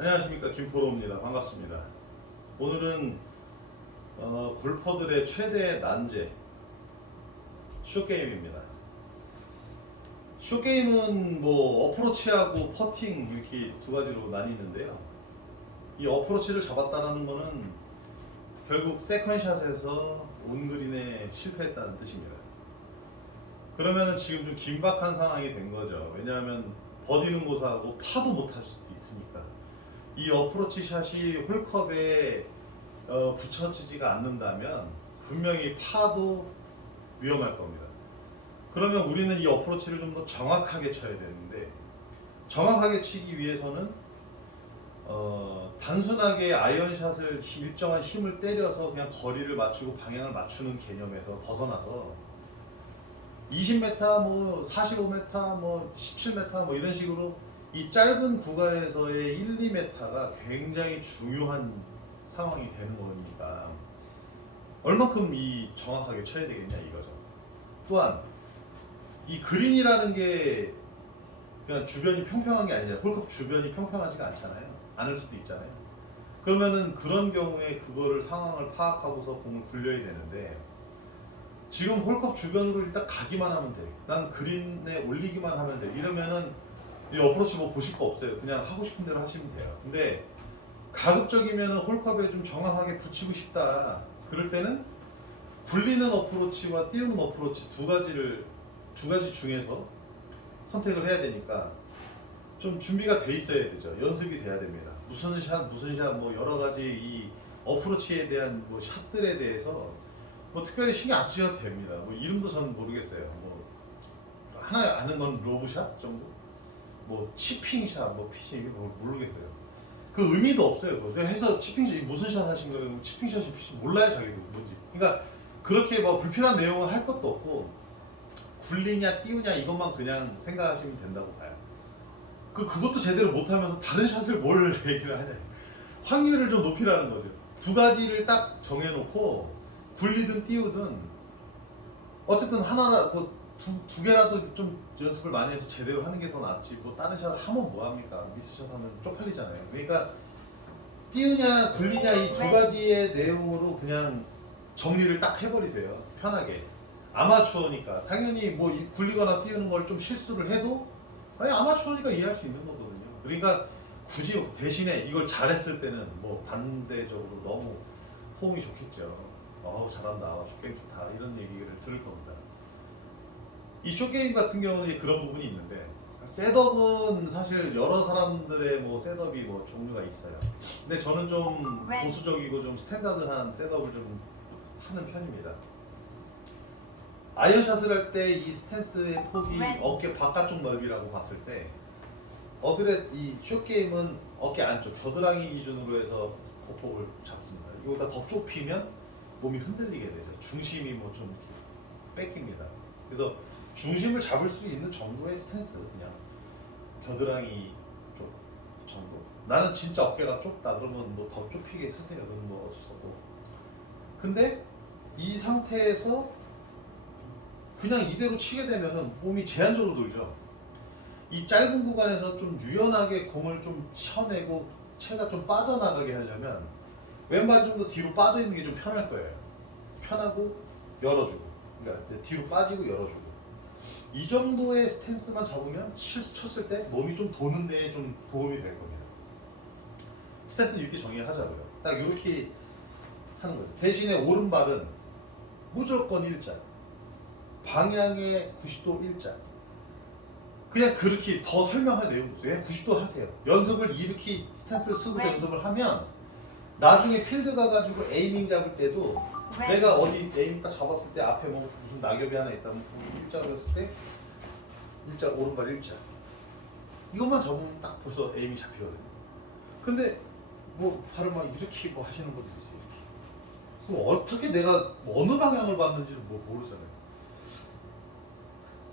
안녕하십니까, 김포로입니다. 반갑습니다. 오늘은 골퍼들의 최대 난제 숏게임입니다. 숏게임은 뭐 어프로치하고 퍼팅 이렇게 두 가지로 나뉘는데요. 이 어프로치를 잡았다는 거는 결국 세컨샷에서 온그린에 실패했다는 뜻입니다. 그러면은 지금 좀 긴박한 상황이 된 거죠. 왜냐하면 버디는 고사하고 파도 못할 수도 있으니까. 이 어프로치 샷이 홀컵에 붙여지지가 않는다면 분명히 파도 위험할 겁니다. 그러면 우리는 이 어프로치를 좀 더 정확하게 쳐야 되는데, 정확하게 치기 위해서는 단순하게 아이언샷을 일정한 힘을 때려서 그냥 거리를 맞추고 방향을 맞추는 개념에서 벗어나서 20m, 뭐 45m, 뭐 17m 뭐 이런 식으로 이 짧은 구간에서의 1, 2m가 굉장히 중요한 상황이 되는 거니까 얼만큼 이 정확하게 쳐야 되겠냐 이거죠. 또한 이 그린이라는 게 그냥 주변이 평평한 게 아니잖아요. 홀컵 주변이 평평하지가 않잖아요. 않을 수도 있잖아요. 그러면은 그런 경우에 그거를 상황을 파악하고서 공을 굴려야 되는데, 지금 홀컵 주변으로 일단 가기만 하면 돼. 난 그린에 올리기만 하면 돼. 이러면은 이 어프로치 뭐 보실 거 없어요. 그냥 하고 싶은 대로 하시면 돼요. 근데 가급적이면은 홀컵에 좀 정확하게 붙이고 싶다. 그럴 때는 굴리는 어프로치와 띄우는 어프로치 두 가지 중에서 선택을 해야 되니까 좀 준비가 돼 있어야 되죠. 연습이 돼야 됩니다. 무슨 샷 뭐 여러 가지 이 어프로치에 대한 뭐 샷들에 대해서 뭐 특별히 신경 안 쓰셔도 됩니다. 뭐 이름도 전 모르겠어요. 뭐 하나 아는 건 로브샷 정도? 뭐 치핑샷, 뭐 피칭 뭐 모르겠어요. 그 의미도 없어요. 그거 해서 치핑샷 무슨 샷 하신 거예요? 치핑샷이 몰라요 자기도 뭔지. 그러니까 그렇게 뭐 불필요한 내용은 할 것도 없고, 굴리냐 띄우냐 이것만 그냥 생각하시면 된다고 봐요. 그것도 제대로 못하면서 다른 샷을 뭘 얘기를 하냐. 확률을 좀 높이라는 거죠. 두 가지를 딱 정해놓고 굴리든 띄우든 어쨌든 하나라 뭐 두 개라도 좀 연습을 많이 해서 제대로 하는 게 더 낫지. 뭐 다른 샷 하면 뭐 합니까? 미스샷 하면 쪽팔리잖아요. 그러니까 띄우냐 굴리냐 이 두 가지의 내용으로 그냥 정리를 딱 해버리세요. 편하게. 아마추어니까 당연히 뭐 굴리거나 띄우는 걸 좀 실수를 해도 아니 아마추어니까 이해할 수 있는 거거든요. 그러니까 굳이 대신에 이걸 잘했을 때는 뭐 반대적으로 너무 호응이 좋겠죠. 잘한다, 숏게임 좋다 이런 얘기를 들을 겁니다. 이 숏게임 같은 경우는 그런 부분이 있는데, 셋업은 사실 여러 사람들의 뭐 셋업이 뭐 종류가 있어요. 근데 저는 좀 보수적이고 좀 스탠다드한 셋업을 좀 하는 편입니다. 아이언샷을 할 때 이 스탠스의 폭이 어깨 바깥쪽 넓이라고 봤을 때, 이 숏게임은 어깨 안쪽 겨드랑이 기준으로 해서 폭폭을 잡습니다. 이거보다 더 좁히면 몸이 흔들리게 되죠. 중심이 뭐 좀 뺏깁니다. 그래서 중심을 잡을 수 있는 정도의 스탠스, 그냥 겨드랑이 쪽 정도. 나는 진짜 어깨가 좁다 그러면 뭐 더 좁히게 쓰세요. 그건 뭐 어쩔 수 없고. 근데 이 상태에서 그냥 이대로 치게 되면은 몸이 제한적으로 돌죠. 이 짧은 구간에서 좀 유연하게 공을 좀 쳐내고 채가 좀 빠져나가게 하려면 왼발 좀 더 뒤로 빠져 있는 게 좀 편할 거예요. 편하고 열어주고, 그러니까 뒤로 빠지고 열어주고. 이 정도의 스탠스만 잡으면 쳤을 때 몸이 좀 도는 데에 좀 도움이 될 겁니다. 스탠스는 이렇게 정의하자고요. 딱 이렇게 하는 거죠. 대신에 오른발은 무조건 일자, 방향의 90도 일자. 그냥 그렇게 더 설명할 내용 없어요. 그냥 90도 하세요. 연습을 이렇게 스탠스를 쓰고 연습을 하면 나중에 필드 가가지고 에이밍 잡을 때도 내가 어디 에이밍 딱 잡았을 때 앞에 뭐 무슨 낙엽이 하나 있다면 일자로 했을 때 일자, 오른발 일자, 이것만 잡으면 딱 벌써 에이밍 잡히거든요. 근데 뭐 발을 막 이렇게 뭐 하시는 분들 있어요. 이렇게. 그럼 어떻게 내가 어느 방향을 봤는지를 뭐 모르잖아요.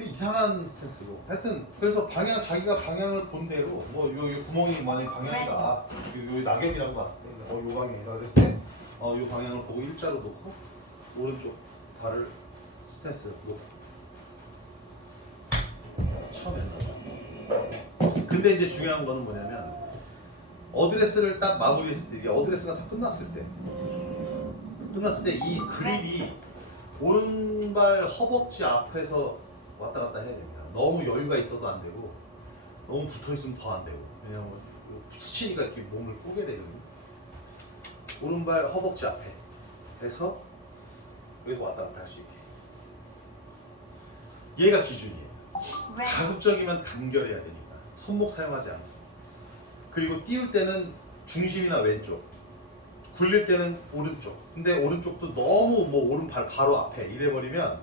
이상한 스탠스로. 하여튼 그래서 자기가 방향을 본 대로 요 구멍이 만약 방향이다. 요 낙엽이라고 봤을 때 요 방향이다 그랬을 때 요 방향을 보고 일자로 놓고 오른쪽 발을 스탠스 놓고 쳐내는 거죠. 근데 이제 중요한 거는 뭐냐면 어드레스를 딱 마무리했을 때, 이게 어드레스가 다 끝났을 때 이 그립이 오른발 허벅지 앞에서 왔다 갔다 해야 됩니다. 너무 여유가 있어도 안 되고 너무 붙어 있으면 더 안 되고, 왜냐면 스치니까 이렇게 몸을 꼬게 되거든요. 오른발 허벅지 앞에서 여기서 왔다 갔다 할 수 있게. 얘가 기준이에요. 가급적이면 간결해야 되니까 손목 사용하지 않고, 그리고 띄울 때는 중심이나 왼쪽, 굴릴 때는 오른쪽. 근데 오른쪽도 너무 뭐 오른발 바로 앞에 이래버리면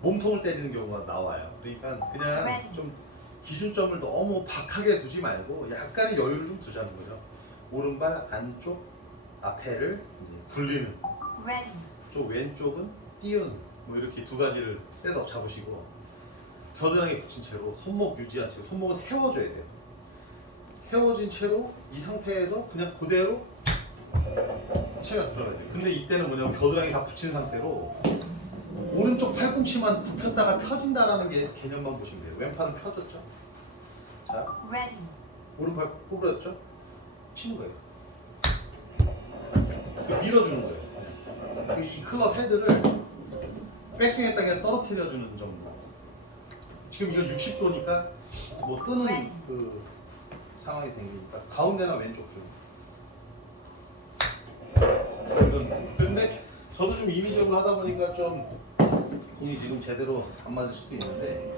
몸통을 때리는 경우가 나와요. 그러니까 그냥 좀 기준점을 너무 박하게 두지 말고 약간의 여유를 좀 두자는 거죠. 오른발 안쪽 앞에를 이제 굴리는, 쪽 왼쪽은 띄우는, 뭐 이렇게 두 가지를 셋업 잡으시고 겨드랑이 붙인 채로 손목 유지한 채로 손목을 세워줘야 돼요. 세워진 채로 이 상태에서 그냥 그대로 체가 들어가야 돼요. 근데 이때는 뭐냐면 겨드랑이 다 붙인 상태로 오른쪽 팔꿈치만 굽혔다가 펴진다라는 게 개념만 보시면 돼요. 왼팔은 펴졌죠? 자, 오른팔 구부렸죠? 치는 거예요. 밀어주는 거예요. 이 클럽 헤드를 백스윙 했다가 그냥 떨어뜨려주는 정도. 지금 이건 60도니까 뭐 뜨는 그 상황이 생기니까 가운데나 왼쪽 좀. 근데 저도 좀 임의적으로 하다 보니까 좀 공이 지금 제대로 안 맞을 수도 있는데,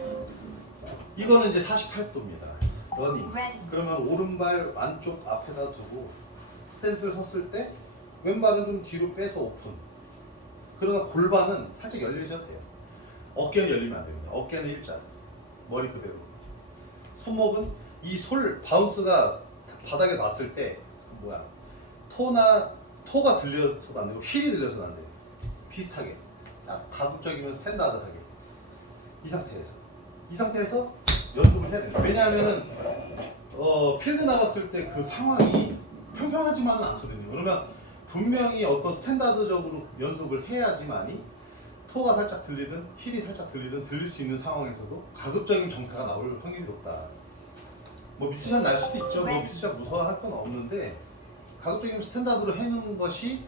이거는 이제 48도입니다. 러닝. 그러면 오른발 안쪽 앞에다 두고 스탠스를 섰을 때 왼발은 좀 뒤로 빼서 오픈. 그러나 골반은 살짝 열려 있어도 돼요. 어깨는 열리면 안 됩니다. 어깨는 일자. 머리 그대로. 손목은 이 솔 바운스가 바닥에 놨을 때 토가 들려서도 안 되고 휠이 들려서도 안 돼요. 비슷하게 딱 가급적이면 스탠다드하게 이 상태에서 연습을 해야 됩니다. 왜냐하면은 필드 나갔을 때 그 상황이 평평하지만은 않거든요. 그러면 분명히 어떤 스탠다드적으로 연습을 해야지만이 토가 살짝 들리든 힐이 살짝 들리든 들릴 수 있는 상황에서도 가급적이면 정타가 나올 확률이 높다. 뭐 미스샷 날 수도 있죠. 뭐 미스샷 무서워할 건 없는데 가급적이면 스탠다드로 해놓는 것이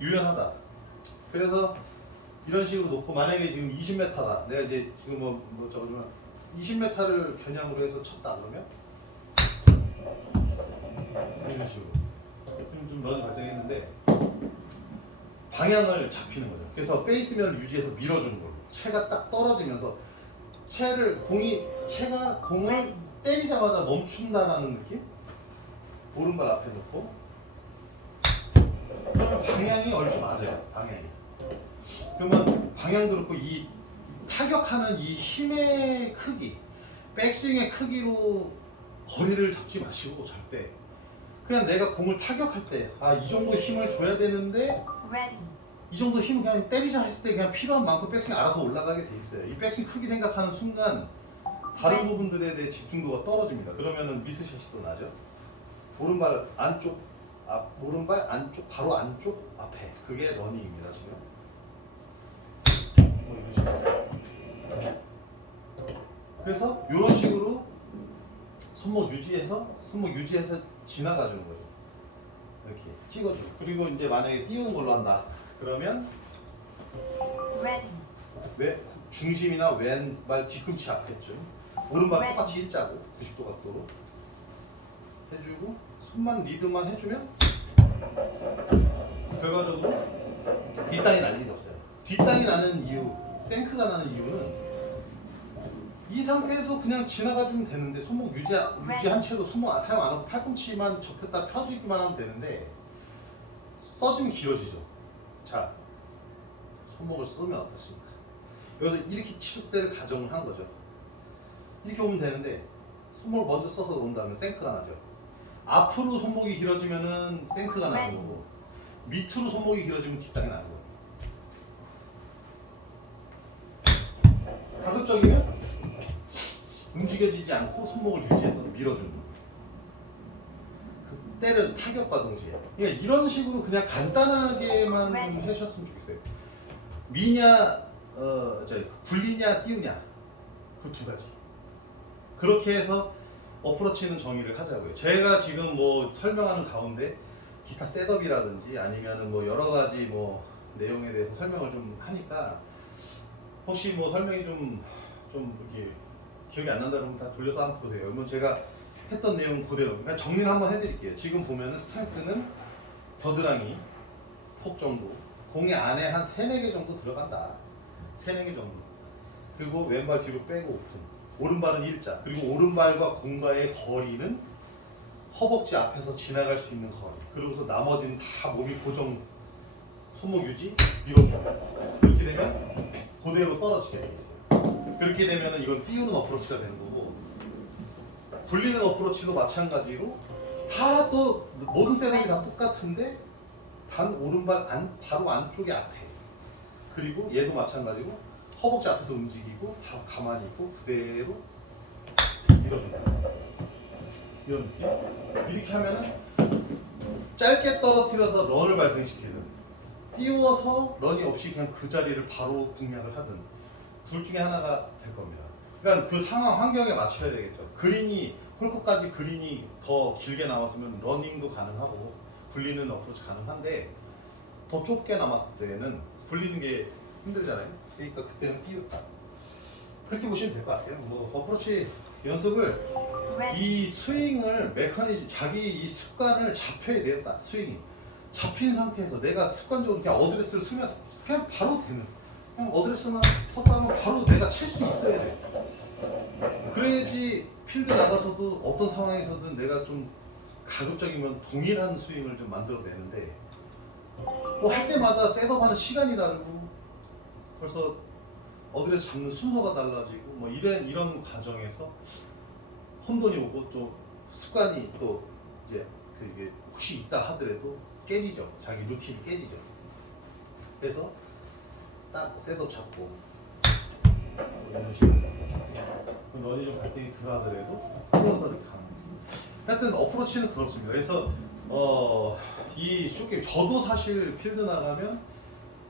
유연하다. 그래서 이런 식으로 놓고, 만약에 지금 20m다. 내가 이제 지금 뭐 저거지만 20m를 겨냥으로 해서 쳤다 그러면 이런 식으로 좀 런이 발생했는데 방향을 잡히는 거죠. 그래서 페이스면을 유지해서 밀어주는 걸로 채가 딱 떨어지면서 채가 공을 때리자마자 멈춘다라는 느낌? 오른발 앞에 놓고 그러면 방향이 얼추 맞아요. 방향이. 그러면 방향도 그렇고 이 타격하는 이 힘의 크기, 백스윙의 크기로 거리를 잡지 마시고 절대 그냥 내가 공을 타격할 때 이 정도 힘을 줘야 되는데 이 정도 힘을 그냥 때리자 했을 때 그냥 필요한 만큼 백스윙 알아서 올라가게 돼 있어요. 이 백스윙 크기 생각하는 순간 다른 부분들에 대해 집중도가 떨어집니다. 그러면은 미스샷이 또 나죠. 오른발 안쪽 바로 안쪽 앞에 그게 러닝입니다. 지금 뭐 이런 식으로. 그래서 이런 식으로 손목 유지해서 지나가주는 거예요. 이렇게 찍어주고. 그리고 이제 만약에 띄우는 걸로 한다 그러면 중심이나 왼발 뒤꿈치 앞에쯤, 오른발 똑같이 일자고 90도 각도로 해주고 손만 리드만 해주면 결과적으로 뒷땅이 날 일이 없어요. 뒷땅이 나는 이유, 생크가 나는 이유는 이 상태에서 그냥 지나가주면 되는데, 손목 유지한 채로 손목 사용 안 하고 팔꿈치만 접혔다 펴주기만 하면 되는데 써주면 길어지죠. 자, 손목을 쓰면 어떻습니까? 여기서 이렇게 치솟대를 가정을 한 거죠. 이렇게 오면 되는데 손목을 먼저 써서 온다면 생크가 나죠. 앞으로 손목이 길어지면은 생크가 나는 거고, 밑으로 손목이 길어지면 뒷땅이 나는 거예요. 가급적이면 움직여지지 않고 손목을 유지해서 밀어주는 거예요. 때려 타격과 동시에. 그러니까 이런 식으로 그냥 간단하게만 해주셨으면 좋겠어요. 굴리냐 띄우냐 그 두 가지. 그렇게 해서 어프로치는 정의를 하자고요. 제가 지금 뭐 설명하는 가운데 기타 셋업이라든지 아니면은 뭐 여러 가지 뭐 내용에 대해서 설명을 좀 하니까 혹시 뭐 설명이 좀 이렇게 기억이 안 난다는 분 다 돌려서 한번 보세요. 그러면 제가 했던 내용 그대로 그냥 정리를 한번 해드릴게요. 지금 보면은 스탠스는 겨드랑이 폭 정도, 공의 안에 한 3, 4개 정도 들어간다. 3, 4개 정도. 그리고 왼발 뒤로 빼고 오픈. 오른발은 일자. 그리고 오른발과 공과의 거리는 허벅지 앞에서 지나갈 수 있는 거리. 그리고서 나머지는 다 몸이 고정, 손목 유지, 밀어주고. 그렇게 되면 그대로 떨어지게 돼 있어요. 그렇게 되면 이건 띄우는 어프로치가 되는 거고, 굴리는 어프로치도 마찬가지로 다 또 모든 셋업이 다 똑같은데 단 오른발 바로 안쪽에 앞에, 그리고 얘도 마찬가지고 허벅지 앞에서 움직이고 다 가만히 있고 그대로 밀어준다. 이런 느낌. 이렇게 하면은 짧게 떨어뜨려서 런을 발생시키든 띄워서 런이 없이 그냥 그 자리를 바로 공략을 하든 둘 중에 하나가 될 겁니다. 그러니까 그 상황 환경에 맞춰야 되겠죠. 그린이 홀컵까지 그린이 더 길게 남았으면 러닝도 가능하고 굴리는 어프로치 가능한데 더 좁게 남았을 때는 굴리는 게 힘들잖아요. 그러니까 그때는 띄웠다. 그렇게 보시면 될 것 같아요. 뭐 어프로치 연습을 이 스윙을 메커니즘 자기 이 습관을 잡혀야 되겠다. 스윙이 잡힌 상태에서 내가 습관적으로 그냥 어드레스를 쓰면 그냥 바로 되는, 그냥 어드레스만 섰다면 바로 내가 칠 수 있어야 돼. 그래야지 필드 나가서도 어떤 상황에서든 내가 좀 가급적이면 동일한 스윙을 좀 만들어내는데 뭐 할 때마다 셋업하는 시간이 다르고 벌써 어드레스 잡는 순서가 달라지고 뭐 이런 과정에서 혼돈이 오고 또 습관이 또 이제 그게 혹시 있다 하더라도 깨지죠. 자기 루틴이 깨지죠. 그래서 딱 셋업 잡고 이런 식으로 런이 좀 발생이 덜하더라도 풀어서를 가는. 하여튼 어프로치는 그렇습니다. 그래서 이 쇼게임 저도 사실 필드 나가면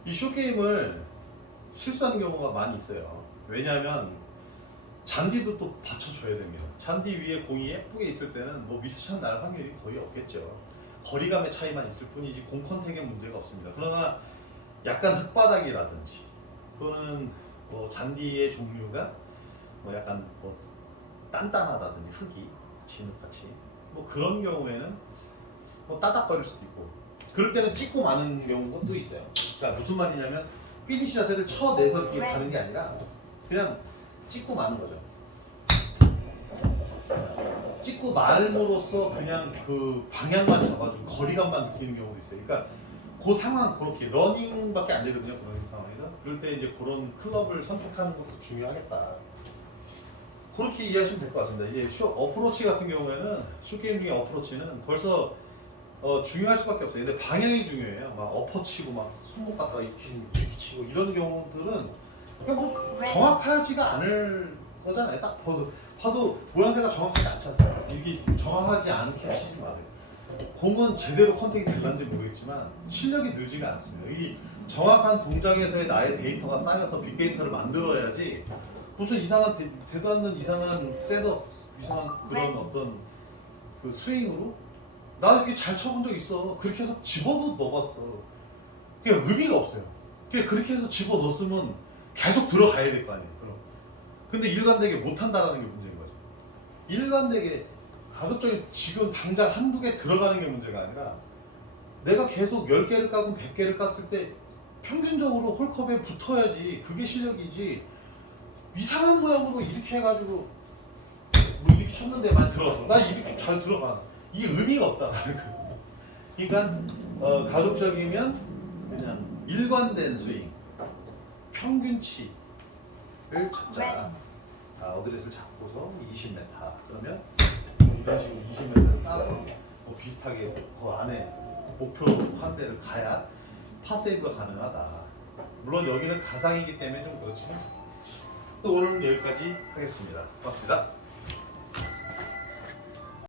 이 쇼게임을 실수하는 경우가 많이 있어요. 왜냐하면 잔디도 또 받쳐줘야 됩니다. 잔디 위에 공이 예쁘게 있을 때는 뭐 미스샷 날 확률이 거의 없겠죠. 거리감의 차이만 있을 뿐이지 공 컨택에 문제가 없습니다. 그러나 약간 흙바닥이라든지 또는 뭐 잔디의 종류가 뭐 약간 뭐 단단하다든지 흙이 진흙같이 뭐 그런 경우에는 뭐 따닥거릴 수도 있고 그럴 때는 찍고 마는 경우가 또 있어요. 그러니까 무슨 말이냐면 피니시 자세를 쳐내서 이렇게 가는 게 아니라 그냥 찍고 마는 거죠. 찍고 말므로써 그냥 그 방향만 잡아주고 거리감만 느끼는 경우도 있어요. 그러니까 그 상황 그렇게 러닝밖에 안 되거든요. 그런 상황에서 그럴 때 이제 그런 클럽을 선택하는 것도 중요하겠다. 그렇게 이해하시면 될 것 같습니다. 이게 어프로치 같은 경우에는 쇼게임 중에 어프로치는 벌써 중요할 수밖에 없어요. 근데 방향이 중요해요. 막 엎어치고 막 손목 갖다가 이렇게 치고 이런 경우들은 그냥 뭐 정확하지가 않을 거잖아요. 딱 봐도 모양새가 정확하지 않지 않습니까? 이게 정확하지 않게 치지 마세요. 공은 제대로 컨택이 될는지 모르겠지만 실력이 늘지가 않습니다. 이 정확한 동작에서의 나의 데이터가 쌓여서 빅데이터를 만들어야지 무슨 이상한 되도 않는 이상한 셋업, 이상한 그런 어떤 그 스윙으로 나 이렇게 잘 쳐본 적 있어. 그렇게 해서 집어도 넣어봤어. 그게 의미가 없어요. 그렇게 해서 집어 넣었으면 계속 들어가야 될 거 아니에요. 그럼. 근데 일관되게 못한다라는 게 문제인 거죠. 일관되게 가급적이 지금 당장 한두 개 들어가는 게 문제가 아니라 내가 계속 10개를 까고 100개를 깠을 때 평균적으로 홀컵에 붙어야지 그게 실력이지. 이상한 모양으로 이렇게 해가지고 뭐 이렇게 쳤는데 많이 들어갔어. 나 이렇게 잘 들어가. 이게 의미가 없다는 거예요. 그러니까 가급적이면 그냥 일관된 스윙, 평균치를 잡자. 어드레스를 잡고서 20m 그러면 이런 식으로 20m를 따서 뭐 비슷하게 그 안에 목표 한 대를 가야 파세이브가 가능하다. 물론 여기는 가상이기 때문에 좀 그렇지만 또 오늘 여기까지 하겠습니다. 고맙습니다.